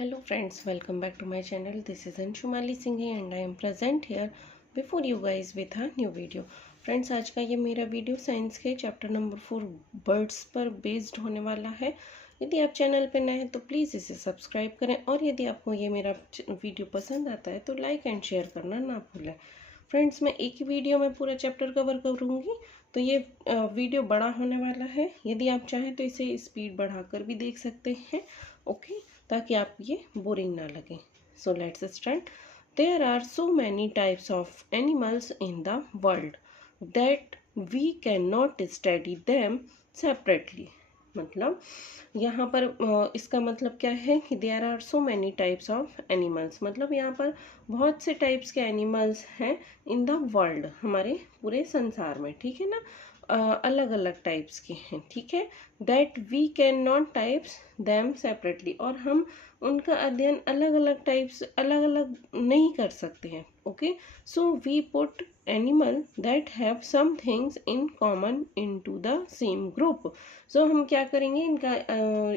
Hello friends, welcome back to my channel. This is Anshumali Singhi and I am present here before you guys with a new video. Friends, आज का ये मेरा video science के chapter number 4 birds पर based होने वाला है। यदि आप चैनल पर नए हैं तो प्लीज़ इसे सब्सक्राइब करें और यदि आपको ये मेरा वीडियो पसंद आता है तो लाइक एंड शेयर करना ना भूलें। फ्रेंड्स, मैं एक ही वीडियो में पूरा चैप्टर कवर करूँगी तो ये वीडियो बड़ा होने वाला है। यदि आप चाहें तो इसे स्पीड बढ़ाकर भी देख सकते हैं, ओके, ताकि आप ये बोरिंग ना लगे। So let's start. There are so many types of animals in the world that we can not study them separately. मतलब यहाँ पर इसका मतलब क्या है कि there are so many types of animals, मतलब यहाँ पर बहुत से टाइप्स के एनिमल्स हैं इन द वर्ल्ड, हमारे पूरे संसार में, ठीक है ना। अलग अलग टाइप्स के हैं, ठीक है। That we can not types them separately, और हम उनका अध्ययन अलग अलग टाइप्स अलग अलग नहीं कर सकते हैं, okay. So we put animal that have some things in common into the same group. So हम क्या करेंगे, इनका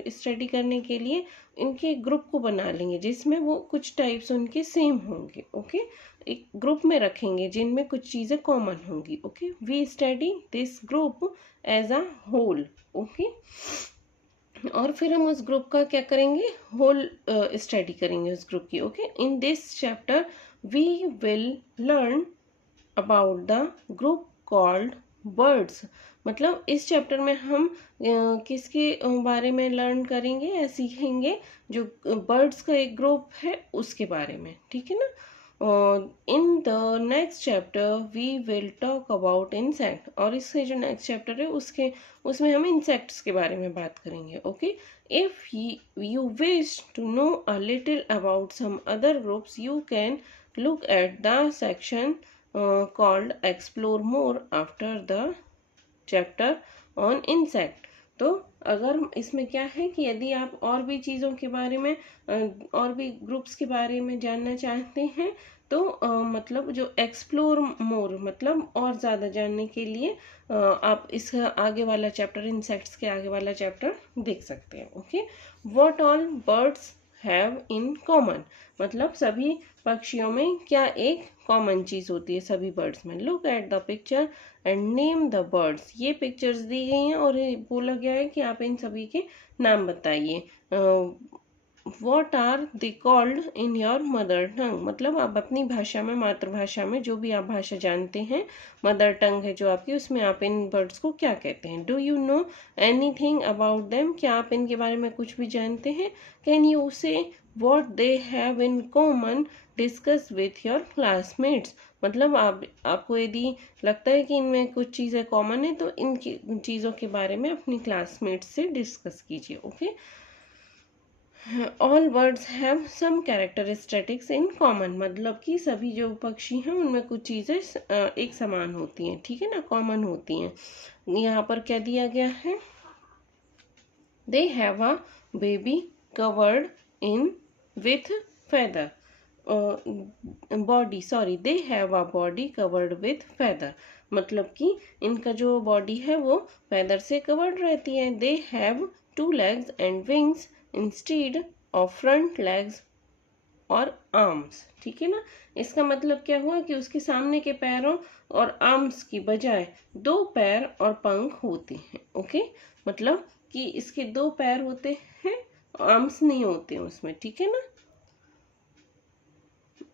स्टडी करने के लिए इनके ग्रुप को बना लेंगे जिसमें वो कुछ टाइप्स उनके सेम होंगे, ओके। एक ग्रुप में रखेंगे जिनमें कुछ चीज़ें कॉमन होंगी, okay. We study this group as a whole, okay. और फिर हम उस ग्रुप का क्या करेंगे, होल स्टडी करेंगे उस ग्रुप की, okay. In this chapter we will learn about the group called birds. मतलब इस चैप्टर में हम किसके बारे में लर्न करेंगे या सीखेंगे, जो बर्ड्स का एक ग्रुप है उसके बारे में, ठीक है ना। In the next chapter we will talk about insect, और इससे जो नेक्स्ट चैप्टर है उसमें हम इंसेक्ट्स के बारे में बात करेंगे, okay. If you wish to know a little about some other groups you can look at the section called explore more after the chapter on insect। तो अगर इसमें क्या है कि यदि आप और भी चीज़ों के बारे में और भी ग्रुप्स के बारे में जानना चाहते हैं तो मतलब जो एक्सप्लोर मोर मतलब और ज़्यादा जानने के लिए आप इसका आगे वाला चैप्टर, इंसेक्ट्स के आगे वाला चैप्टर देख सकते हैं, okay. What all birds have in common, मतलब सभी पक्षियों में क्या एक कॉमन चीज़ होती है सभी बर्ड्स में। Look at the picture and name the birds, ये पिक्चर्स दी गई हैं और ये बोला गया है कि आप इन सभी के नाम बताइए। What are they called in your mother tongue, मतलब आप अपनी भाषा में, मातृभाषा में, जो भी आप भाषा जानते हैं, मदर टंग है जो आपकी, उसमें आप इन बर्ड्स को क्या कहते हैं। Do you know anything about them, क्या आप इनके बारे में कुछ भी जानते हैं। कैन यू से what they have in common discuss with your classmates, मतलब आपको यदि लगता है कि इनमें कुछ चीज़ें कॉमन है तो इन चीज़ों के बारे में अपनी क्लासमेट्स से डिस्कस कीजिए, okay. All birds have some characteristics in common, मतलब कि सभी जो पक्षी हैं उनमें कुछ चीज़ें एक समान होती हैं, ठीक है ना, कॉमन होती हैं। यहाँ पर क्या दिया गया है, they have a baby covered in with feather body, sorry, they have a body covered with feather, मतलब कि इनका जो बॉडी है वो फेदर से कवर्ड रहती है। They have 2 legs and wings instead of front legs और आर्म्स, ठीक है ना। इसका मतलब क्या हुआ कि उसके सामने के पैरों और आर्म्स की बजाय 2 पैर और पंख होते हैं, ओके। मतलब कि इसके 2 पैर होते हैं, आर्म्स नहीं होते हैं उसमें, ठीक है ना।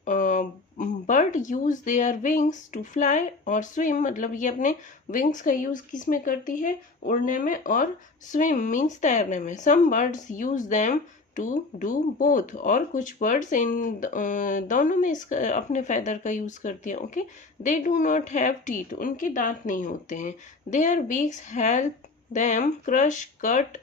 Bird use their wings to fly और स्विम, मतलब ये अपने विंग्स का यूज किस में करती है, उड़ने में, और स्विम मीन्स तैरने में। Some birds use them to do both, और कुछ बर्ड्स इन दोनों में इसका अपने फैदर का यूज करती है, okay. They do not have teeth, उनके दांत नहीं होते हैं। Their beaks help them crush cut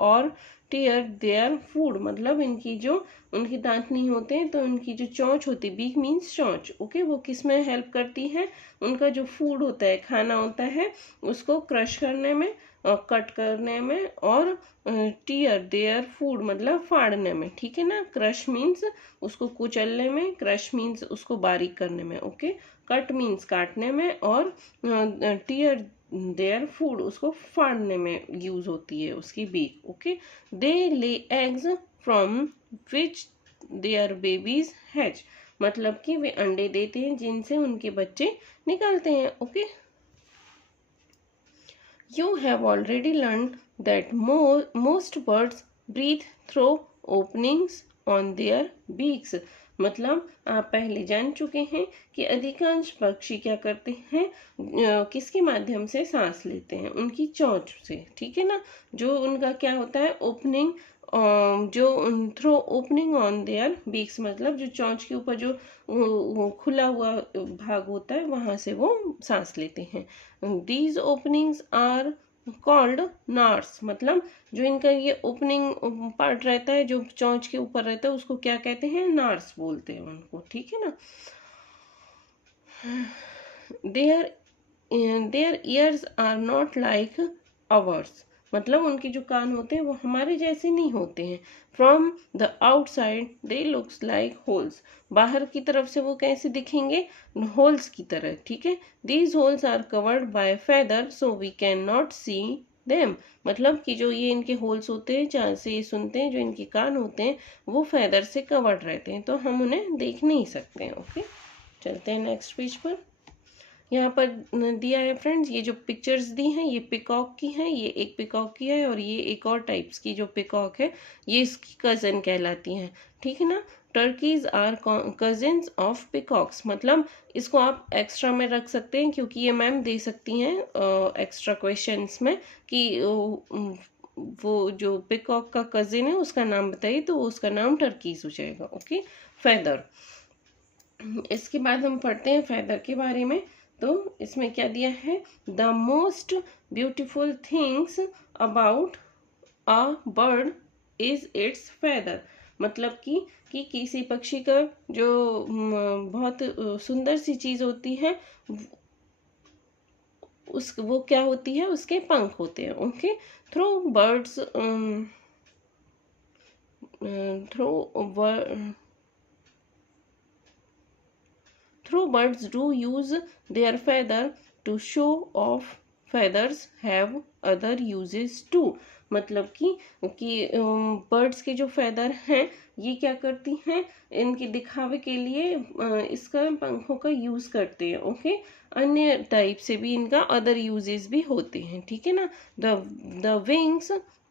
और टीयर देयर फूड, मतलब इनकी जो उनके दांत नहीं होते हैं तो उनकी जो चोंच होती है, बीक मीन्स चोंच, ओके, वो किस में हेल्प करती है, उनका जो फूड होता है, खाना होता है, उसको क्रश करने में और कट करने में, और टीयर देयर फूड मतलब फाड़ने में, ठीक है ना। क्रश मीन्स उसको कुचलने में, क्रश मीन्स उसको बारीक करने में, ओके। कट मीन्स काटने में, और टीयर देयर फूड उसको फाड़ने में यूज होती है उसकी beak, okay. They lay eggs from which their babies hatch, मतलब कि वे अंडे देते हैं जिनसे उनके बच्चे निकलते हैं। Okay, you have already learn that most birds breathe through openings on their beaks, मतलब आप पहले जान चुके हैं कि अधिकांश पक्षी क्या करते हैं, किसके माध्यम से सांस लेते हैं, उनकी चोंच से, ठीक है ना। जो उनका क्या होता है, ओपनिंग, जो through opening on their beaks, मतलब जो चोंच के ऊपर जो वो खुला हुआ भाग होता है वहां से वो सांस लेते हैं। These openings are called nares, मतलब जो इनका ये ओपनिंग पार्ट रहता है जो चोंच के ऊपर रहता है उसको क्या कहते हैं, नार्स बोलते हैं उनको, ठीक है ना। Their their ears are not like ours, मतलब उनके जो कान होते हैं वो हमारे जैसे नहीं होते हैं। From the outside they looks like holes, बाहर की तरफ से वो कैसे दिखेंगे, होल्स की तरह, ठीक है। These holes are covered by feather so we can not see them, मतलब कि जो ये इनके होल्स होते हैं जहाँ से ये सुनते हैं, जो इनके कान होते हैं वो फेदर से कवर्ड रहते हैं, तो हम उन्हें देख नहीं सकते हैं। ओके, चलते हैं नेक्स्ट पेज पर। यहाँ पर दिया है फ्रेंड्स, ये जो पिक्चर्स दी हैं ये पिकॉक की हैं, ये एक पिकॉक की है और ये एक और टाइप्स की जो पिकॉक है ये इसकी कज़न कहलाती हैं, ठीक है ना। Turkeys are cousins of peacocks, मतलब इसको आप एक्स्ट्रा में रख सकते हैं क्योंकि ये मैम दे सकती हैं एक्स्ट्रा क्वेश्चंस में कि वो जो पिकॉक का कजिन है उसका नाम बताइए, तो उसका नाम टर्कीज हो जाएगा। Okay, feather. इसके बाद हम पढ़ते हैं फेदर के बारे में। तो इसमें क्या दिया है, the most beautiful things about a bird is it's feather, मतलब कि किसी पक्षी का जो बहुत सुंदर सी चीज होती है उस वो क्या होती है, उसके पंख होते हैं। Okay, through birds through Though birds do use their feather to show off, feathers have other uses too, मतलब कि बर्ड्स के जो फेदर हैं ये क्या करती हैं, इनके दिखावे के लिए इसका पंखों का यूज करते हैं। ओके, अन्य टाइप से भी इनका अदर यूजेस भी होते हैं, ठीक है ना।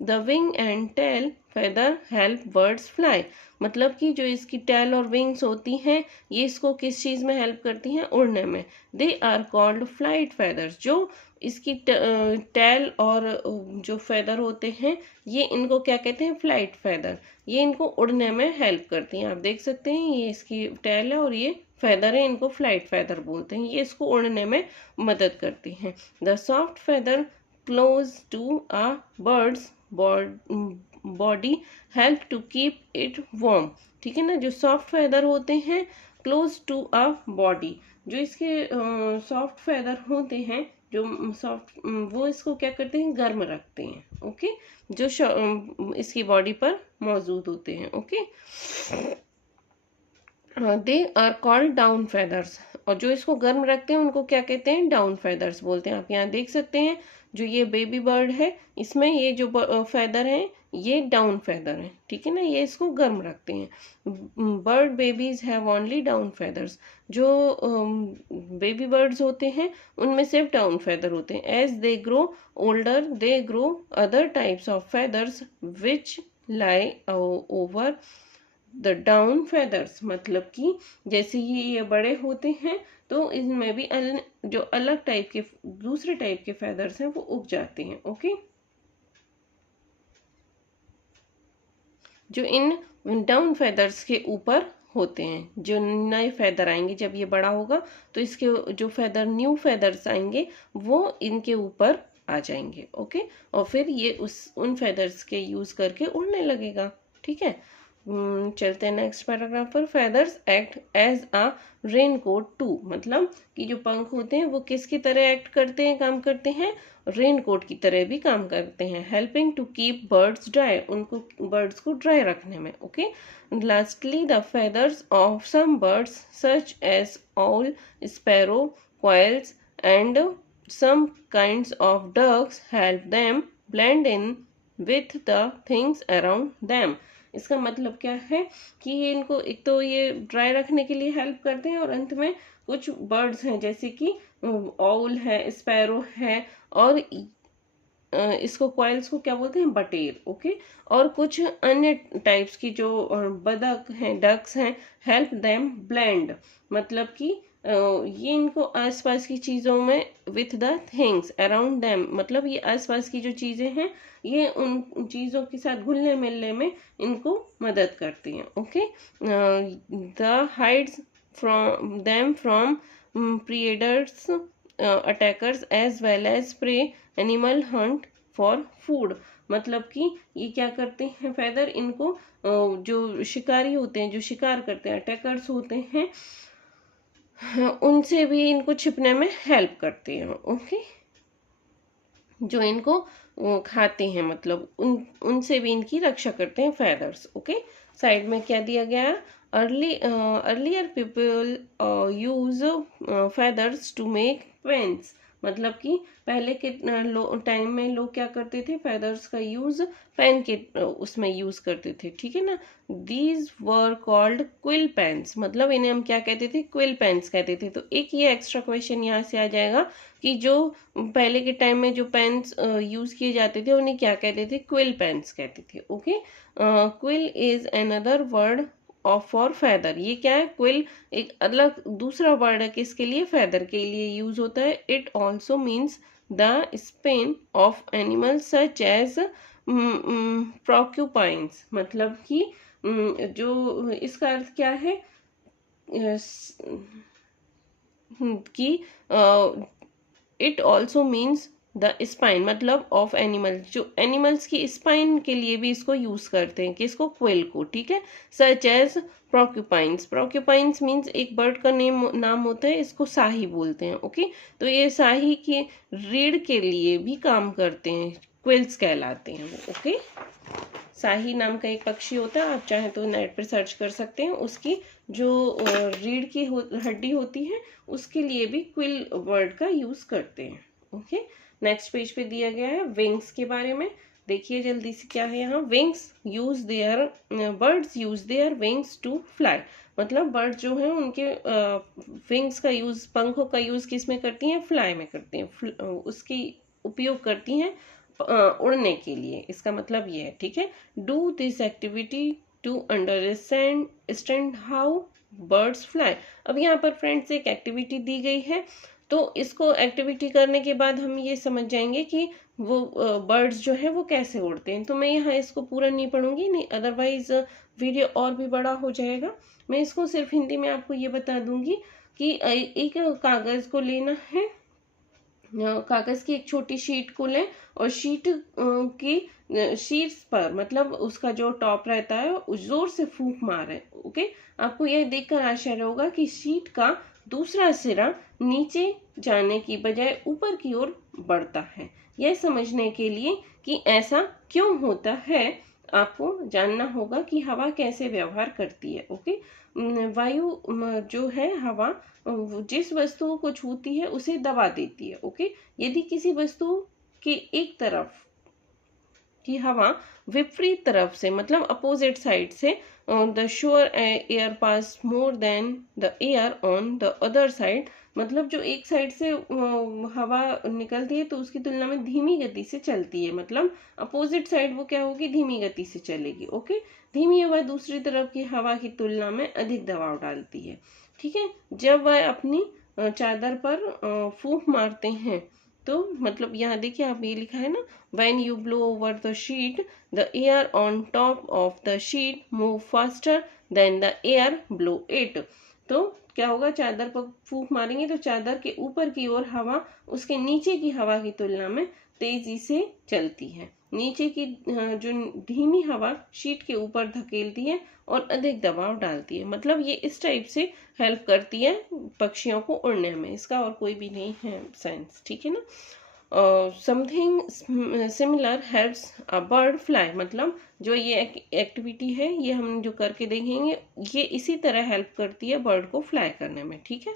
The wing and tail feather help birds fly, मतलब कि जो इसकी टेल और विंग्स होती हैं ये इसको किस चीज में हेल्प करती हैं, उड़ने में। They are called flight feathers, जो इसकी टेल और जो फेदर होते हैं ये इनको क्या कहते हैं, फ्लाइट फेदर, ये इनको उड़ने में हेल्प करती हैं। आप देख सकते हैं ये इसकी टेल है और ये फेदर है, इनको फ्लाइट फेदर बोलते हैं, ये इसको उड़ने में मदद करती हैं। The soft feather close to a bird's body help to keep it warm, ठीक है ना। जो सॉफ्ट फेदर होते हैं क्लोज टू अ बॉडी, जो इसके सॉफ्ट फेदर होते हैं जो सॉफ्ट, वो इसको क्या करते हैं, गर्म रखते हैं। ओके, जो इसकी बॉडी पर मौजूद होते हैं। Okay, they are called down feathers, और जो इसको गर्म रखते हैं उनको क्या कहते हैं, डाउन फेदर्स बोलते हैं। आप यहाँ देख सकते हैं जो ये बेबी बर्ड है इसमें ये जो फेदर है ये डाउन फेदर है, ठीक है ना, ये इसको गर्म रखते हैं। Bird babies have only down feathers, जो बेबी बर्ड्स होते हैं उनमें सिर्फ डाउन फेदर होते हैं। As they grow older they grow other types of feathers which lie over the down feathers, मतलब कि जैसे ही ये बड़े होते हैं तो इनमें भी जो अलग टाइप के दूसरे टाइप के फेदर्स हैं वो उग जाते हैं। ओके, जो इन डाउन फेदर्स के ऊपर होते हैं, जो नए फेदर आएंगे जब ये बड़ा होगा तो इसके जो फेदर न्यू फेदर्स आएंगे वो इनके ऊपर आ जाएंगे। ओके, और फिर ये उन फेदर्स के यूज करके उड़ने लगेगा, ठीक है। चलते हैं नेक्स्ट पैराग्राफ पर। Feathers act as a rain coat too, मतलब कि जो पंख होते हैं वो किसकी तरह एक्ट करते हैं, काम करते हैं, रेन कोट की तरह भी काम करते हैं। Helping to keep birds dry, उनको बर्ड्स को ड्राई रखने में। Okay, lastly the feathers of some birds such as owl sparrow quails and some kinds of ducks help them blend in with the things around them, इसका मतलब क्या है कि ये इनको एक तो ये ड्राई रखने के लिए हेल्प करते हैं, और अंत में कुछ बर्ड्स हैं जैसे कि ऑल है, स्पैरो है, और इसको क्वाइल्स को क्या बोलते हैं, बटेर। ओके, और कुछ अन्य टाइप्स की जो बतख हैं, डक्स हैं, हेल्प देम ब्लेंड, मतलब कि ये इनको आसपास की चीजों में with the things around them, मतलब ये आसपास की जो चीजें हैं ये उन चीजों के साथ घुलने मिलने में इनको मदद करती हैं। Okay, the hides from them from predators, attackers as well as prey animal hunt for food, मतलब कि ये क्या करते हैं फेदर, इनको जो शिकारी होते हैं, जो शिकार करते हैं, अटैकर्स होते हैं, उनसे भी इनको छिपने में हेल्प करते हैं। ओके, जो इनको खाते हैं, मतलब उनसे भी इनकी रक्षा करते हैं फेदर्स। ओके, साइड में क्या दिया गया है, earlier people use feathers to make pens, मतलब कि पहले के टाइम में लोग क्या करते थे, फेदर्स का यूज पेन के उसमें यूज करते थे, ठीक है ना। These were called quill pens, मतलब इन्हें हम क्या कहते थे, क्विल पेन्स कहते थे। तो एक ये एक्स्ट्रा क्वेश्चन यहाँ से आ जाएगा कि जो पहले के टाइम में जो पेन्स यूज किए जाते थे उन्हें क्या कहते थे, क्विल पेन्स कहते थे। Okay, quill is another word of for feather, ये क्या है, क्विल एक अलग दूसरा वर्ड है किसके लिए, फेदर के लिए यूज होता है। It also means the spine of animals such as porcupines, मतलब कि जो इसका अर्थ क्या है कि it also means the spine, मतलब ऑफ एनिमल, जो एनिमल्स की स्पाइन के लिए भी इसको यूज करते हैं, किसको, क्विल को, ठीक है। सच एज प्रोक्यूपाइंस, प्रोक्यूपाइंस मीन्स एक बर्ड का नाम होता है, इसको शाही बोलते हैं। ओके, तो ये शाही के रीढ़ के लिए भी काम करते हैं, क्विल्स कहलाते हैं वो। ओके, शाही नाम का एक पक्षी होता है, आप चाहें तो नेट पर सर्च कर सकते हैं, उसकी जो रीढ़ की हड्डी होती है उसके लिए भी क्विल वर्ड का यूज करते हैं। ओके, नेक्स्ट पेज पे दिया गया है विंग्स के बारे में, देखिए जल्दी से क्या है यहाँ, wings use their, birds use their wings to fly, मतलब बर्ड जो है उनके विंग्स का यूज, पंखों का यूज किस में करती हैं, फ्लाई में करती हैं, उसकी उपयोग करती हैं उड़ने के लिए, इसका मतलब ये है, ठीक है। Do this activity to understand how birds fly, अब यहाँ पर फ्रेंड्स एक एक्टिविटी दी गई है, तो इसको एक्टिविटी करने के बाद हम ये समझ जाएंगे कि वो बर्ड्स जो है वो कैसे उड़ते हैं। तो मैं यहाँ इसको पूरा नहीं पढ़ूंगी, नहीं अदरवाइज वीडियो और भी बड़ा हो जाएगा। मैं इसको सिर्फ हिंदी में आपको ये बता दूंगी कि एक कागज को लेना है, कागज की एक छोटी शीट को लें, और शीट की शीट्स पर, मतलब उसका जो टॉप रहता है जोर से फूंक मारे। ओके, आपको यह देखकर आश्चर्य होगा कि शीट का दूसरा सिरा नीचे जाने की बजाय ऊपर की ओर बढ़ता है। यह समझने के लिए कि ऐसा क्यों होता है, आपको जानना होगा कि हवा कैसे व्यवहार करती है। ओके, वायु जो है, हवा जिस वस्तु को छूती है उसे दबा देती है। ओके, यदि किसी वस्तु की एक तरफ की हवा विपरीत तरफ से, मतलब अपोजिट साइड से, the sure air pass more than the air on the other side, मतलब जो एक साइड से हवा निकलती है तो उसकी तुलना में धीमी गति से चलती है, मतलब अपोजिट साइड वो क्या होगी, धीमी गति से चलेगी। ओके, धीमी हवा दूसरी तरफ की हवा की तुलना में अधिक दबाव डालती है, ठीक है। जब वह अपनी चादर पर फूंक मारते हैं, तो मतलब यहाँ देखिए आप ये लिखा है ना, when you blow over the sheet the air on top of the sheet move faster than the air below it, तो क्या होगा, चादर पर फूंक मारेंगे तो चादर के ऊपर की ओर हवा उसके नीचे की हवा की तुलना में तेजी से चलती है, नीचे की जो धीमी हवा शीट के ऊपर धकेलती है और अधिक दबाव डालती है, मतलब ये इस टाइप से हेल्प करती है पक्षियों को उड़ने में, इसका और कोई भी नहीं है साइंस, ठीक है ना। Something similar helps a bird fly, मतलब जो ये एक्टिविटी है ये हम जो करके देखेंगे ये इसी तरह हेल्प करती है बर्ड को फ्लाई करने में, ठीक है।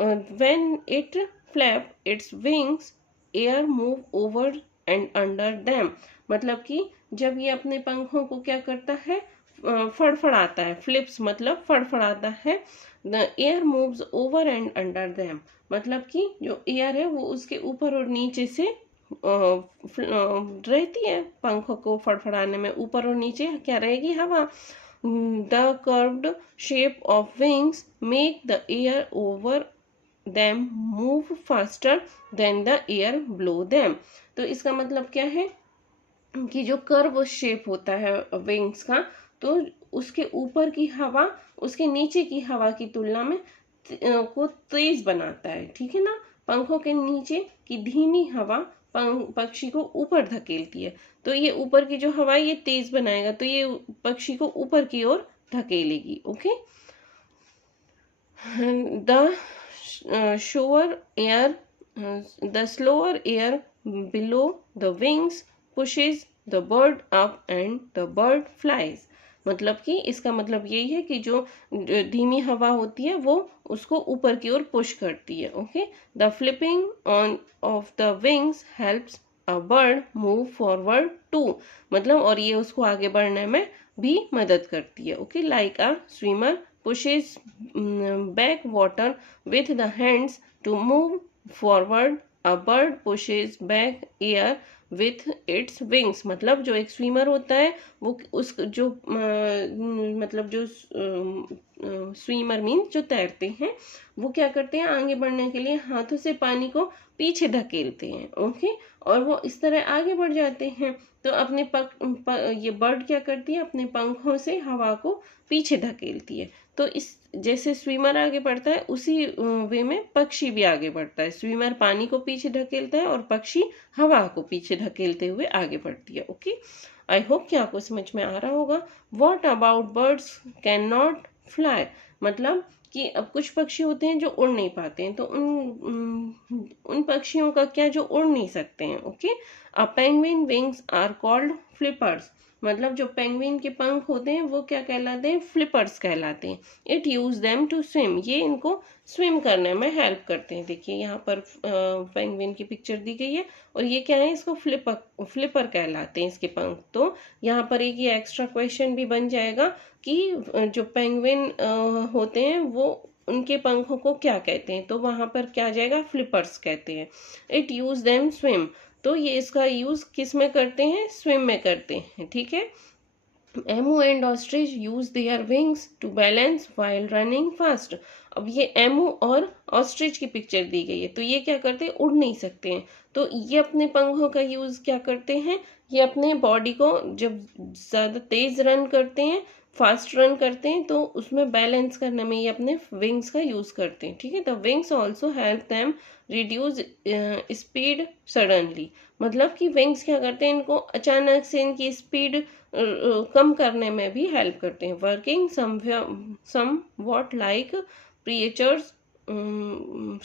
When it flap its wings air move over and under them, मतलब कि जब ये अपने पंखों को क्या करता है, फड़फड़ाता है, फ्लिप्स मतलब फड़फड़ाता है। The air moves over and under them, मतलब कि जो एयर है वो उसके ऊपर और नीचे से रहती है। पंखों को फड़फड़ाने में ऊपर और नीचे क्या रहेगी, हवा। The curved shape of wings make the air over them move faster than the air blow them. तो इसका मतलब क्या है कि जो कर्व शेप होता है विंग्स का, तो उसके ऊपर की हवा उसके नीचे की हवा की तुलना में को तेज बनाता है, ठीक है ना। पंखों के नीचे की धीमी हवा पक्षी को ऊपर धकेलती है, तो ये ऊपर की जो हवा है ये तेज बनाएगा, तो ये पक्षी को ऊपर की ओर धकेलेगी। Okay. shower air the slower air below the wings pushes the bird up and the bird flies। मतलब कि इसका मतलब यही है कि जो धीमी हवा होती है वो उसको ऊपर की ओर पुश करती है। Okay. The flipping on of the wings helps a bird move forward too, मतलब और ये उसको आगे बढ़ने में भी मदद करती है। Okay. Like a swimmer pushes back water with the hands to move forward, a bird pushes back air with its wings। मतलब जो एक स्विमर होता है वो उस जो मतलब जो स्विमर मीन्स जो तैरते हैं वो क्या करते हैं, आगे बढ़ने के लिए हाथों से पानी को पीछे धकेलते हैं। ओके। और वो इस तरह आगे बढ़ जाते हैं। तो अपने ये बर्ड क्या करती है, अपने पंखों से हवा को पीछे धकेलती है। तो इस जैसे स्विमर आगे बढ़ता है उसी वे में पक्षी भी आगे बढ़ता है। स्विमर पानी को पीछे धकेलता है और पक्षी हवा को पीछे धकेलते हुए आगे बढ़ती है। ओके। आई होप कि आपको समझ में आ रहा होगा। What about birds can not fly, मतलब कि अब कुछ पक्षी होते हैं जो उड़ नहीं पाते हैं, तो उन पक्षियों का क्या जो उड़ नहीं सकते हैं। Okay. A penguin wings are called flippers, मतलब जो पेंगुइन के पंख होते हैं वो क्या कहलाते हैं, फ्लिपर्स कहलाते हैं। It use them to swim, ये इनको स्विम करने में हेल्प करते हैं। देखिए यहाँ पर पेंगुइन की पिक्चर दी गई है और ये क्या है, इसको फ्लिपर कहलाते हैं इसके पंख। तो यहाँ पर एक ये एक्स्ट्रा क्वेश्चन भी बन जाएगा कि जो पेंगुइन होते हैं वो उनके पंखों को क्या कहते हैं, तो वहां पर क्या आ जाएगा, फ्लिपर्स कहते हैं। इट यूज देम स्विम, तो ये इसका यूज किस में करते हैं, स्विम में करते हैं। ठीक है। Emu and ostrich use their wings to balance while running fast. अब ये एमू और ऑस्ट्रिच की पिक्चर दी गई है, तो ये क्या करते हैं, उड़ नहीं सकते हैं, तो ये अपने पंखों का यूज क्या करते हैं, ये अपने बॉडी को जब ज्यादा तेज रन करते हैं, फास्ट रन करते हैं, तो उसमें बैलेंस करने में ये अपने विंग्स का यूज करते हैं। ठीक है। The wings also help them reduce speed suddenly, मतलब कि विंग्स क्या करते हैं, इनको अचानक से इनकी स्पीड कम करने में भी हेल्प करते हैं। Working somewhat like preachers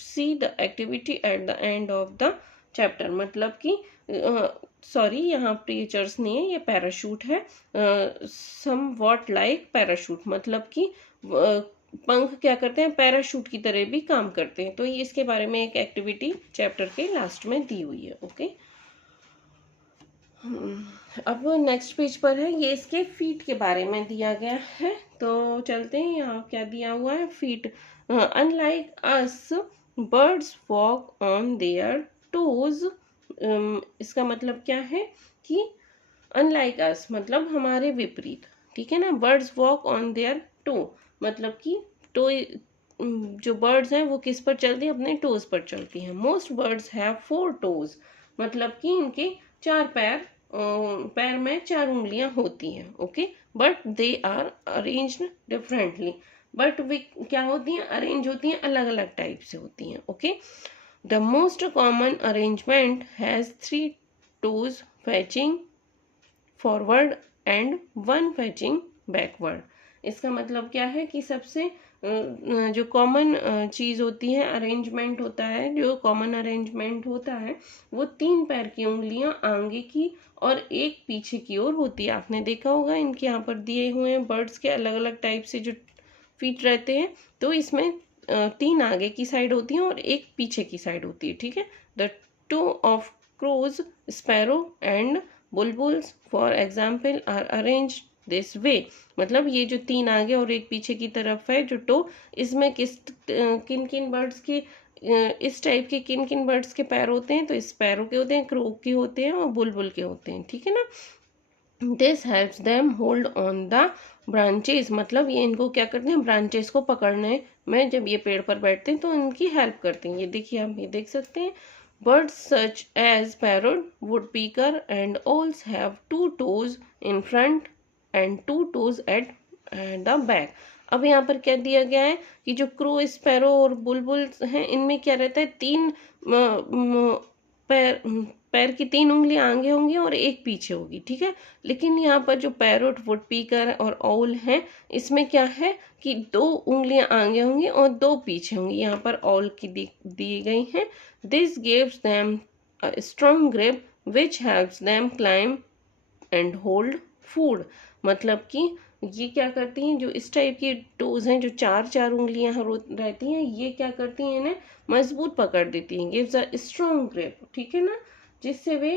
see the activity at the end of the chapter, मतलब कि सॉरी यहाँ प्रीचर्स नहीं है, ये पैराशूट है। सम वॉट लाइक पैराशूट, मतलब कि पंख क्या करते हैं, पैराशूट की तरह भी काम करते हैं। तो ये इसके बारे में एक एक्टिविटी चैप्टर के लास्ट में दी हुई है। ओके। अब नेक्स्ट पेज पर है, ये इसके फीट के बारे में दिया गया है। तो चलते हैं, यहाँ क्या दिया हुआ है, feet. Unlike us birds walk on their toes. इसका मतलब क्या है कि अनलाइक अस मतलब हमारे विपरीत, ठीक है ना। Birds walk on their toe, मतलब कि टो जो बर्ड्स हैं वो किस पर चलती है, अपने टोज पर चलती हैं। मोस्ट बर्ड्स हैव 4 टोज, मतलब कि इनके 4 पैर, पैर में 4 उंगलियां होती हैं। Okay. But they are arranged differently, but वे क्या होती हैं, अरेंज होती हैं अलग अलग टाइप से होती हैं। Okay. The most common arrangement has 3 toes fetching forward and 1 फैचिंग backward. इसका मतलब क्या है कि सबसे जो कॉमन चीज़ होती है, अरेंजमेंट होता है, जो कॉमन अरेंजमेंट होता है वो 3 पैर की उंगलियां आगे की और एक पीछे की ओर होती है। आपने देखा होगा इनके यहाँ पर दिए हुए हैं बर्ड्स के अलग अलग टाइप से जो फीट रहते हैं, तो इसमें 3 आगे की साइड होती हैं और एक पीछे की साइड होती है। ठीक है। The toe of crows, sparrow and bulbuls for example are arranged this way, मतलब ये जो 3 आगे और एक पीछे की तरफ है जो टो, इसमें किन किन बर्ड्स की इस टाइप के किन किन बर्ड्स के पैर होते हैं, तो स्पैरो के होते हैं, क्रो के होते हैं और बुलबुल के होते हैं, ठीक है ना। This helps them hold on the branches, मतलब ये इनको क्या करते हैं, ब्रांचेस को पकड़ने में, जब ये पेड़ पर बैठते हैं तो इनकी हेल्प करते हैं। ये देखिए, आप ये देख सकते हैं, birds such as parrot, woodpecker and owls have 2 toes in front and 2 toes at the back। अब यहाँ पर क्या दिया गया है कि जो क्रो, स्पैरो और बुलबुल हैं, इनमें क्या रहता है, 3 पैर पैर की 3 उंगलियां आगे होंगी और एक पीछे होगी, ठीक है। लेकिन यहाँ पर जो पैरोट, वुडपीकर और ऑल हैं, इसमें क्या है कि 2 उंगलियां आगे होंगी और 2 पीछे होंगी। यहाँ पर ऑल की दी गई हैं। This gives them a strong grip which helps them climb and hold food, मतलब कि ये क्या करती हैं, जो इस टाइप की टोज हैं, जो 4 उंगलियां रहती हैं, ये क्या करती हैं, इन्हें मजबूत पकड़ देती हैं। गिव्स अ स्ट्रॉन्ग ग्रिप, ठीक है ना, जिससे वे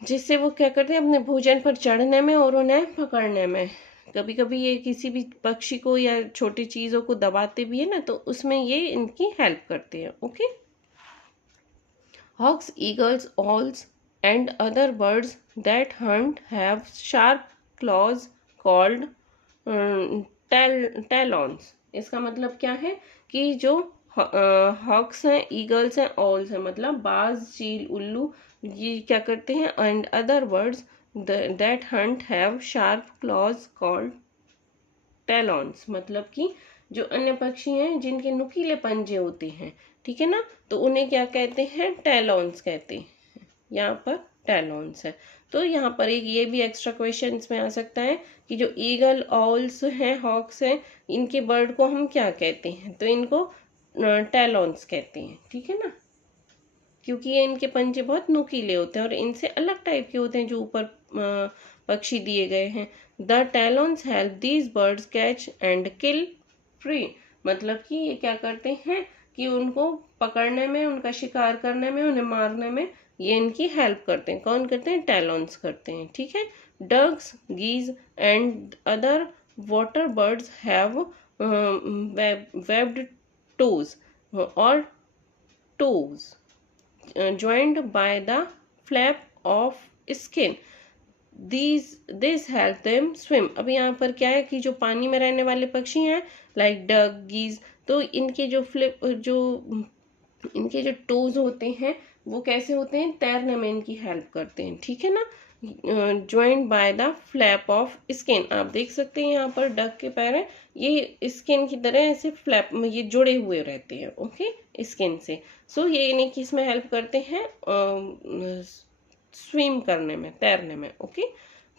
जिससे वो क्या करते हैं, अपने भोजन पर चढ़ने में और उन्हें पकड़ने में। कभी कभी ये किसी भी पक्षी को या छोटी चीजों को दबाते भी है ना, तो उसमें ये इनकी हेल्प करते हैं। Okay, hawks, eagles, owls and other birds that hunt have sharp claws called talons। इसका मतलब क्या है कि जो हॉक्स हैं, ईगल्स हैं, ऑल्स हैं, मतलब बाज, चील, उल्लू, ये क्या करते हैं, and other birds that hunt have sharp claws called talons, मतलब कि जो अन्य पक्षी हैं जिनके नुकीले पंजे होते हैं, ठीक है ना, तो उन्हें क्या कहते हैं, टैलॉन्स कहते हैं। यहाँ पर टैलॉन्स है। तो यहाँ पर एक ये भी एक्स्ट्रा क्वेश्चन में आ सकता है कि जो ईगल, ऑल्स हैं, हॉक्स हैं, इनके बर्ड को हम क्या कहते हैं, तो इनको टैलॉन्स कहते हैं, ठीक है ना, क्योंकि ये इनके पंजे बहुत नुकीले होते हैं और इनसे अलग टाइप के होते हैं जो ऊपर पक्षी दिए गए हैं। The talons help these birds catch and kill prey, मतलब कि ये क्या करते हैं कि उनको पकड़ने में, उनका शिकार करने में, उन्हें मारने में ये इनकी हेल्प करते हैं। कौन करते हैं, टैलॉन्स करते हैं, ठीक है। Ducks, geese and other water birds have webbed toes और toes joined by the flap of skin। this help them swim। अब यहाँ पर क्या है कि जो पानी में रहने वाले पक्षी हैं, लाइक डक, गीज, तो इनके जो टोज होते हैं वो कैसे होते हैं, तैरने में इनकी हेल्प करते हैं, ठीक है ना। Joined by the flap of skin, आप देख सकते हैं यहाँ पर डक के पैर हैं, ये स्किन की तरह ऐसे फ्लैप में ये जुड़े हुए रहते हैं, ओके, स्किन से। सो ये इन्हें किसमें हेल्प करते हैं, स्विम करने में, तैरने में, ओके।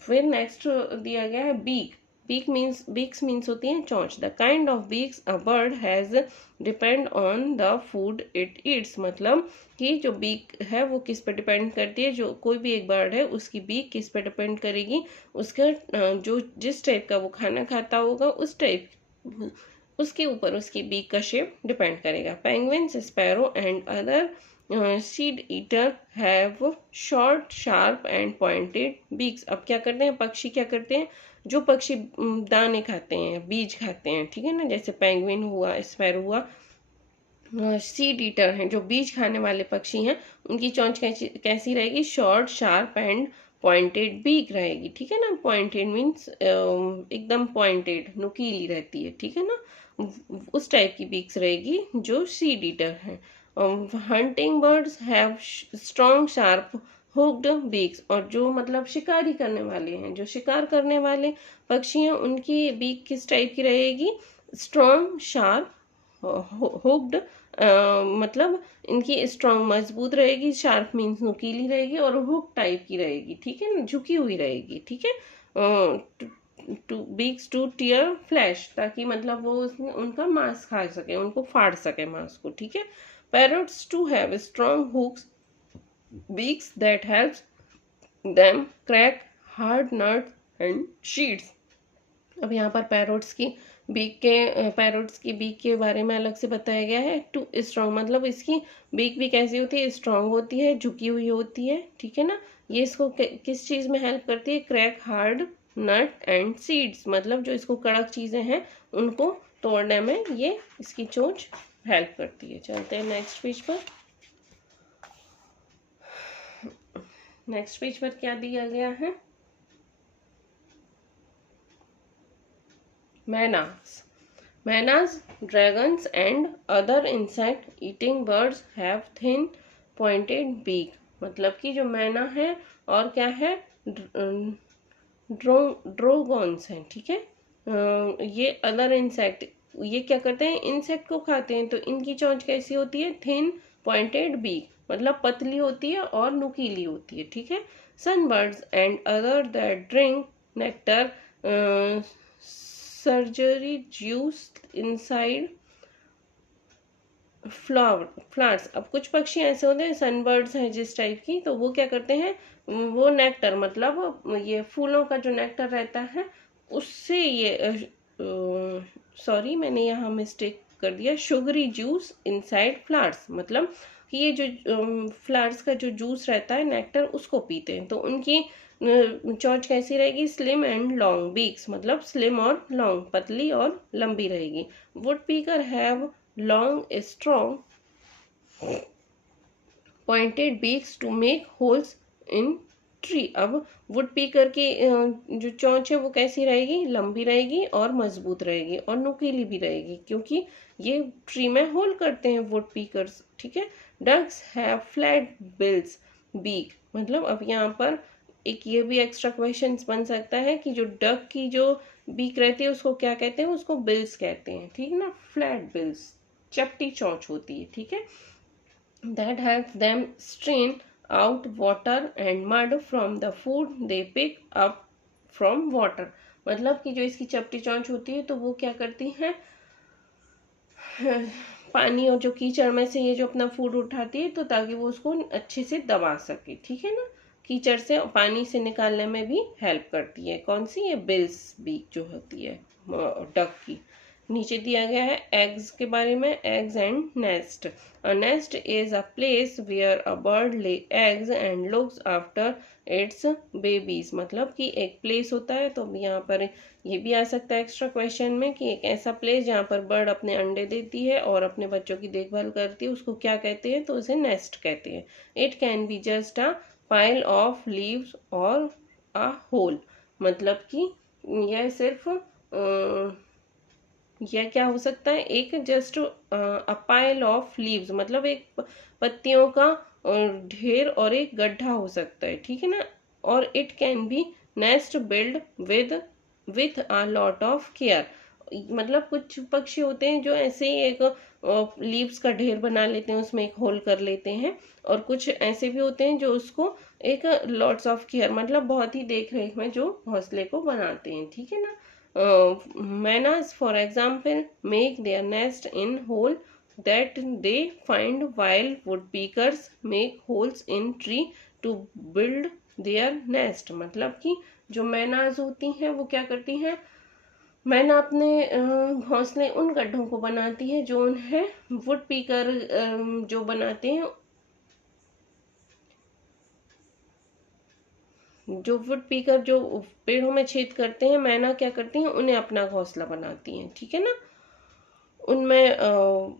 फिर नेक्स्ट दिया गया है बीक। बीक्स मीन्स होती है चोंच। The kind of beaks a bird has depend on the food it eats, मतलब कि जो बीक है वो किस पर डिपेंड करती है, जो कोई भी एक बर्ड है उसकी बीक किस पर डिपेंड करेगी, उसका जो जिस टाइप का वो खाना खाता होगा उस टाइप, उसके ऊपर उसकी बीक का शेप डिपेंड करेगा। Penguins, sparrow and other seed eater have short, sharp and pointed beaks. अब क्या करते हैं पक्षी, क्या करते हैं, जो पक्षी दाने खाते हैं, बीज खाते हैं, ठीक है ना, जैसे पेंगुइन हुआ, स्पैरो हुआ, सीड ईटर हैं, जो बीज खाने वाले पक्षी हैं, उनकी चोंच कैसी रहेगी, short, sharp and pointed beak रहेगी, ठीक है ना। पॉइंटेड मीन्स एकदम पॉइंटेड, नुकीली रहती है, ठीक है ना, उस टाइप की बीक्स रहेगी जो सीड ईटर हैं। Hunting birds have strong, sharp, hooked beaks, और जो मतलब शिकारी करने वाले हैं, जो शिकार करने वाले पक्षी हैं, उनकी बीक किस टाइप की रहेगी, स्ट्रॉन्ग, शार्प, हुक्ड, मतलब इनकी स्ट्रॉन्ग मजबूत रहेगी, शार्प मीन्स नुकीली रहेगी, और हुक टाइप की रहेगी, ठीक है ना, झुकी हुई रहेगी, ठीक है। Too beaks to tear flesh, ताकि मतलब वो उनका मांस खा सके, उनको फाड़ सके मांस को, ठीक है। Parrots too have strong hooks beaks that helps them crack hard nuts and seeds. अब यहाँ पर पैरोट्स की बीक के बारे में अलग से बताया गया है। टू स्ट्रॉन्ग, मतलब इसकी बीक भी कैसी होती है, स्ट्रॉन्ग होती है, झुकी हुई होती है, ठीक है ना, ये इसको किस चीज़ में हेल्प करती है? Crack hard nut and seeds, मतलब जो इसको कड़क चीज़ें हैं उनको तोड़ने में ये इसकी चोंच हेल्प करती है। चलते हैं नेक्स्ट पेज पर। नेक्स्ट पेज पर क्या दिया गया है? मैनास। Manas, dragons and other insect eating birds have thin pointed beak, मतलब कि जो मैना है और क्या है, ड्रोगोन्स हैं, ठीक है। ये अदर इंसेक्ट, ये क्या करते हैं? इंसेक्ट को खाते हैं, तो इनकी चोंच कैसी होती है? थिन पॉइंटेड बीक, मतलब पतली होती है और नुकीली होती है, ठीक है। Sunbirds and other that drink nectar surgery juice inside flowers. अब कुछ पक्षी ऐसे होते हैं, सनबर्ड्स हैं जिस टाइप की, तो वो क्या करते हैं? वो नेक्टर, मतलब ये फूलों का जो नेक्टर रहता है उससे ये सॉरी मैंने यहाँ मिस्टेक कर दिया, शुगरी जूस इनसाइड फ्लावर्स, मतलब कि ये जो फ्लावर्स का जो जूस रहता है नेक्टर उसको पीते हैं। तो उनकी चोंच कैसी रहेगी? स्लिम एंड लॉन्ग बीक्स, मतलब स्लिम और लॉन्ग, पतली और लंबी रहेगी। Woodpecker have long strong pointed beaks to make holes in tree. अब वुड पीकर की जो चोंच है वो कैसी रहेगी? लंबी रहेगी और मजबूत रहेगी और नुकीली भी रहेगी, क्योंकि ये ट्री में होल करते हैं वुड पीकर्स, ठीक है। Ducks have flat bills beak, मतलब अब यहाँ पर एक ये भी एक्स्ट्रा क्वेश्चन बन सकता है कि जो डक की जो बीक रहती है उसको क्या कहते हैं? उसको बिल्स कहते हैं, ठीक है ना। फ्लैट बिल्स, चपटी चोंच होती है, ठीक है। that helps them strain out water and mud from the food they pick up from water, मतलब कि जो इसकी चपटी चोंच होती है तो वो क्या करती है? पानी और जो कीचड़ में से ये जो अपना फूड उठाती है, तो ताकि वो उसको अच्छे से दबा सके, ठीक है ना। कीचड़ से पानी से निकालने में भी हेल्प करती है। कौन सी? ये बिल्स बीक जो होती है डक की। नीचे दिया गया है एग्स के बारे में, eggs and nest. A nest is a place where a bird lay eggs and looks after its babies, मतलब कि एक प्लेस होता है, तो यहाँ पर ये भी आ सकता है एक्स्ट्रा क्वेश्चन में कि एक ऐसा प्लेस जहाँ पर बर्ड अपने अंडे देती है और अपने बच्चों की देखभाल करती है, उसको क्या कहते हैं? तो उसे नेस्ट कहते हैं। It can be just a pile of leaves और अ होल, मतलब कि यह सिर्फ यह क्या हो सकता है? एक just a pile of leaves, मतलब एक पत्तियों का ढेर और एक गड्ढा हो सकता है, ठीक है ना। और it can be nest build with a lot of care, मतलब कुछ पक्षी होते हैं जो ऐसे ही एक लीव्स का ढेर बना लेते हैं, उसमें एक होल कर लेते हैं, और कुछ ऐसे भी होते हैं जो उसको एक लॉट्स ऑफ केयर, मतलब बहुत ही देख रेख में जो घोंसले को बनाते हैं, ठीक है ना। Manas, for example, make their nest in hole that they find, while woodpeckers make holes in tree to build their nest, मतलब कि जो मैनाज होती हैं वो क्या करती हैं? मैना अपने घोंसले उन गड्ढों को बनाती है जो उन्हें वुड पीकर जो बनाते हैं, जो वुड पीकर जो पेड़ों में छेद करते हैं, मैना क्या करती हैं? उन्हें अपना घोंसला बनाती हैं, ठीक है ना। उनमें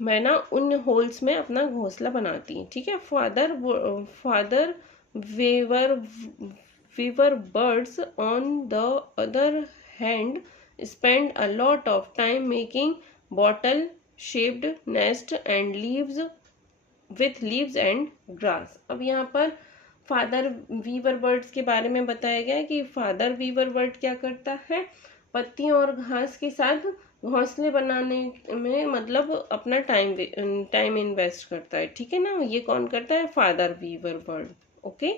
मैना उन होल्स में अपना घोंसला बनाती हैं, ठीक है। Father weaver weaver birds on the other hand spend a lot of time making bottle shaped nest and leaves with leaves and grass. अब यहाँ पर फादर वीवर बर्ड्स के बारे में बताया गया है कि फादर वीवर बर्ड क्या करता है? पत्तियों और घास के साथ घोंसले बनाने में, मतलब अपना टाइम इन्वेस्ट करता है, ठीक है ना। ये कौन करता है? Father weaver bird, okay.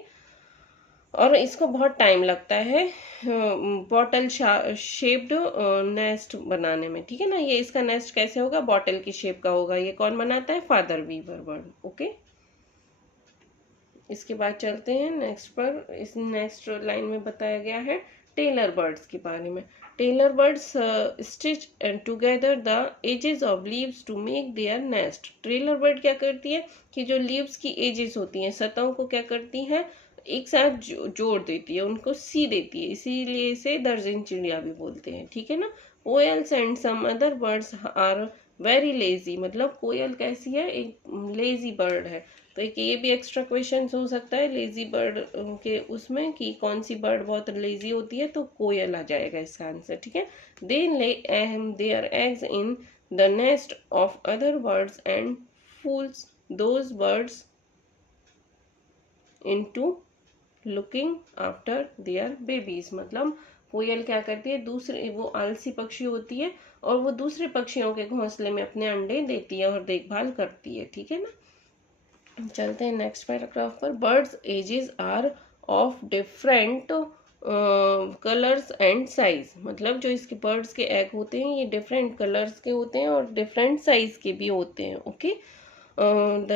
और इसको बहुत टाइम लगता है बॉटल शेप्ड नेस्ट बनाने में, ठीक है ना। ये इसका नेस्ट कैसे होगा? बॉटल की शेप का होगा। ये कौन बनाता है? Father weaver bird, okay. इसके बाद चलते हैं नेक्स्ट पर। इस नेक्स्ट लाइन में बताया गया है टेलर बर्ड्स के बारे में। Tailor birds stitch together the edges of leaves to make their nest. Tailor bird क्या करती है कि जो लीव्स की एजेस होती हैं, सतहों को क्या करती है, एक साथ जोड़ देती है, उनको सी देती है, इसीलिए इसे दर्जन चिड़िया भी बोलते हैं, ठीक है ना। Koels and some other birds are very lazy, मतलब कोयल कैसी है, एक लेजी बर्ड है। तो एक ये भी एक्स्ट्रा क्वेश्चन हो सकता है लेजी बर्ड के उसमें कि कौन सी बर्ड बहुत लेजी होती है, तो कोयल आ जाएगा इसका आंसर, ठीक है। They lay their eggs in the nest of other birds and fools those birds into looking after their babies. मतलब कोयल क्या करती है, दूसरे, वो आलसी पक्षी होती है और वो दूसरे पक्षियों के घोंसले में अपने अंडे देती है और देखभाल करती है, ठीक है ना। चलते हैं नेक्स्ट पैराग्राफ पर। Birds eggs are of different colours and size. मतलब जो इसके बर्ड्स के एग होते हैं ये डिफरेंट कलर्स के होते हैं और डिफरेंट साइज के भी होते हैं, okay. The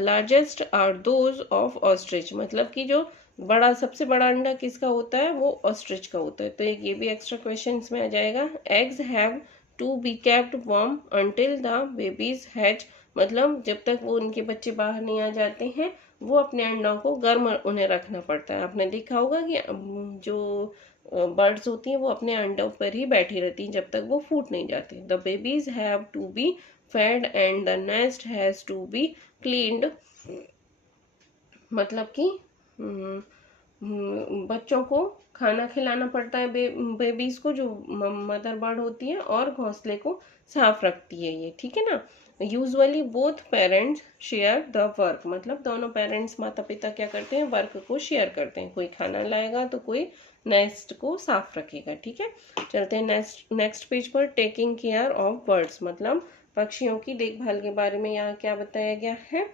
largest are those of ostrich. मतलब कि जो सबसे बड़ा अंडा किसका होता है, वो ऑस्ट्रिच का होता है। तो एक ये भी एक्स्ट्रा क्वेश्चन में आ जाएगा। Eggs have to be kept warm until the babies hatch. मतलब जब तक वो उनके बच्चे बाहर नहीं आ जाते हैं वो अपने अंडों को गर्म उन्हें रखना पड़ता है। आपने देखा होगा कि जो बर्ड्स होती हैं वो अपने अंडों पर ही बैठी रहती हैं जब तक वो फूट नहीं जाते। The babies have to be fed and the nest has to be cleaned. मतलब कि बच्चों को खाना खिलाना पड़ता है बेबीज को, जो मदर बर्ड होती है, और घोंसले को साफ रखती है ये, ठीक है ना। Usually both parents share the work. मतलब दोनों पेरेंट्स, माता पिता क्या करते हैं, वर्क को शेयर करते हैं। कोई खाना लाएगा तो कोई नेस्ट को साफ रखेगा, ठीक है। चलते हैं नेक्स्ट पेज पर। टेकिंग केयर ऑफ बर्ड्स, मतलब पक्षियों की देखभाल के बारे में यहाँ क्या बताया गया है।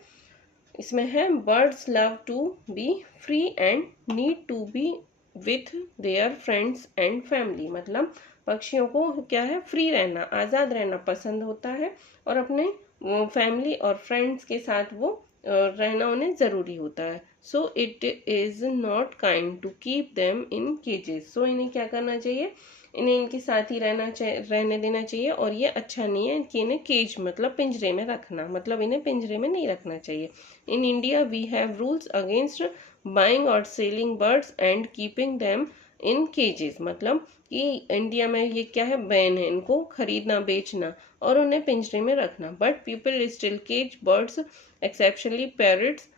इसमें है birds love to be free and need to be with their friends and family. मतलब पक्षियों को क्या है, फ्री रहना, आज़ाद रहना पसंद होता है और अपने फैमिली और फ्रेंड्स के साथ वो रहना उन्हें ज़रूरी होता है। So it is not kind to keep them in cages. So इन्हें क्या करना चाहिए, इन्हें इनके साथ ही रहने देना चाहिए, और ये अच्छा नहीं है कि इन्हें केज मतलब पिंजरे में रखना, मतलब इन्हें पिंजरे में नहीं रखना चाहिए। In India we have rules against buying और selling birds and keeping them in cages. मतलब कि इंडिया में ये क्या है, बैन है इनको खरीदना, बेचना और उन्हें पिंजरे में रखना। But people still cage birds exceptionally parrots,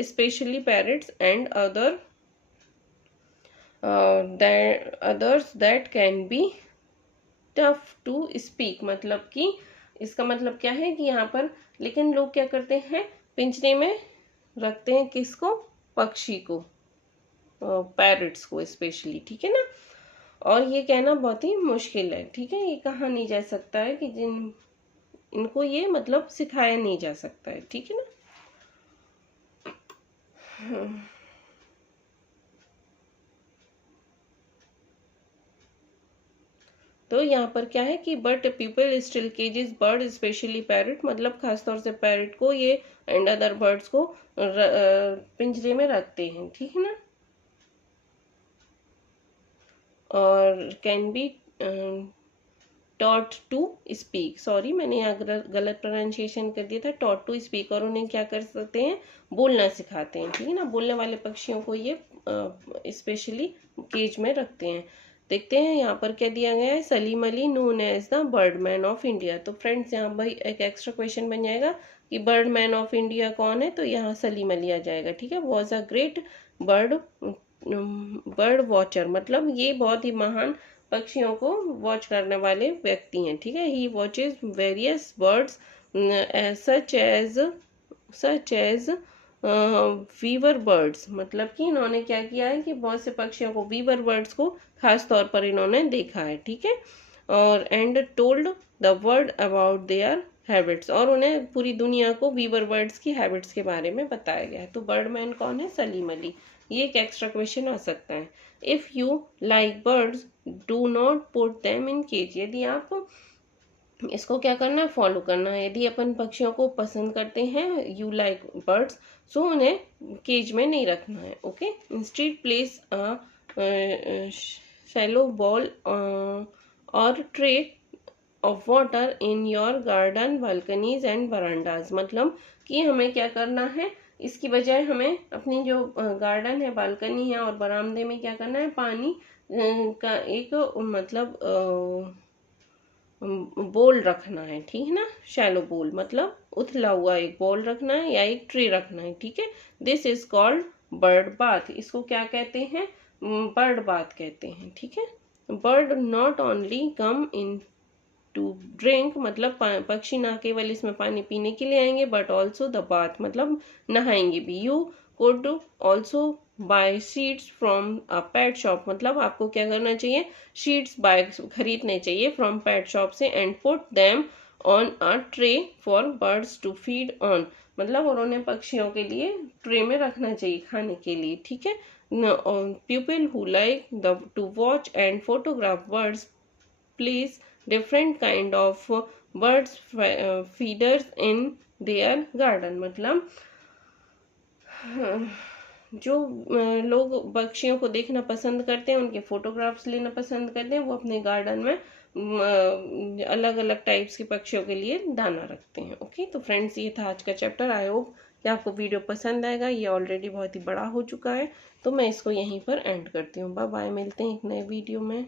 specially parrots and others that can be tough to speak। मतलब कि इसका मतलब क्या है कि यहाँ पर लेकिन लोग क्या करते हैं, पिंजरे में रखते हैं किसको, पक्षी को, पैरट्स को स्पेशली, ठीक है ना। और ये कहना बहुत ही मुश्किल है, ठीक है, ये कहा नहीं जा सकता है कि इनको ये मतलब सिखाया नहीं जा सकता है, ठीक है ना। तो यहाँ पर क्या है कि but people still cages bird specially parrot. मतलब खासतौर से पैरट को ये एंड अदर बर्ड्स को पिंजरे में रखते हैं, ठीक है ना। और can be taught to speak, sorry मैंने यहाँ गलत प्रोनाउंसिएशन कर दिया था, टॉट टू स्पीक। और उन्हें क्या कर सकते हैं, बोलना सिखाते हैं, ठीक है ना। बोलने वाले पक्षियों को ये स्पेशली केज में रखते हैं। देखते हैं यहाँ पर क्या दिया गया है। Salim Ali known as the birdman of India. तो फ्रेंड्स यहाँ भाई एक एक्स्ट्रा क्वेश्चन बन जाएगा कि बर्डमैन ऑफ इंडिया कौन है, तो यहाँ सलीम अली आ जाएगा, ठीक है। Was a great bird watcher. मतलब ये बहुत ही महान पक्षियों को वॉच करने वाले व्यक्ति हैं, ठीक है। He watches various birds such as weaver birds. मतलब कि इन्होंने क्या किया है कि बहुत से पक्षियों को, वीवर बर्ड्स को खास तौर पर इन्होंने देखा है, ठीक है। और and told the world about their habits. और उन्हें पूरी दुनिया को वीवर बर्ड्स की हैबिट्स के बारे में बताया गया है। तो बर्डमैन कौन है, सलीम अली। ये एक एक्स्ट्रा क्वेश्चन आ सकता है। If you like birds do not put them in cage. यदि आप इसको क्या करना है, फॉलो करना है। यदि अपन पक्षियों को पसंद करते हैं, यू लाइक बर्ड्स, सो उन्हें केज में नहीं रखना है। Okay, instead place shallow bowl और tray of water in your garden balconies and verandas. मतलब कि हमें क्या करना है, इसकी बजाय हमें अपनी जो गार्डन है, बालकनी है और बरामदे में क्या करना है, पानी का एक मतलब बोल रखना है, ठीक है ना। शैलो बोल मतलब उथला हुआ एक बोल रखना है या एक ट्रे रखना है, ठीक है। This is called bird bath. इसको क्या कहते हैं, बर्ड बाथ कहते हैं, ठीक है। Bird not only come in to drink, मतलब पक्षी ना केवल इसमें पानी पीने के लिए आएंगे, बट ऑल्सो द बाथ मतलब नहाएंगे भी। You could also buy seeds from a pet shop, मतलब आपको क्या करना चाहिए, शीट्स बाय खरीदने चाहिए फ्रॉम पेट शॉप से, and put them on a tray for birds to feed on, मतलब और उन्हें पक्षियों के लिए ट्रे में रखना चाहिए खाने के लिए, ठीक है। People who like the two watch and photograph birds place different kind of birds feeders in their garden। मतलब जो लोग पक्षियों को देखना पसंद करते हैं, उनके फोटोग्राफ्स लेना पसंद करते हैं, वो अपने गार्डन में अलग अलग टाइप्स के पक्षियों के लिए दाना रखते हैं। ओके, तो फ्रेंड्स ये था आज का चैप्टर। आई होप कि आपको वीडियो पसंद आएगा। ये ऑलरेडी बहुत ही बड़ा हो चुका है, तो मैं इसको यहीं पर एंड करती हूँ। बाय बाय, मिलते हैं एक नए वीडियो में।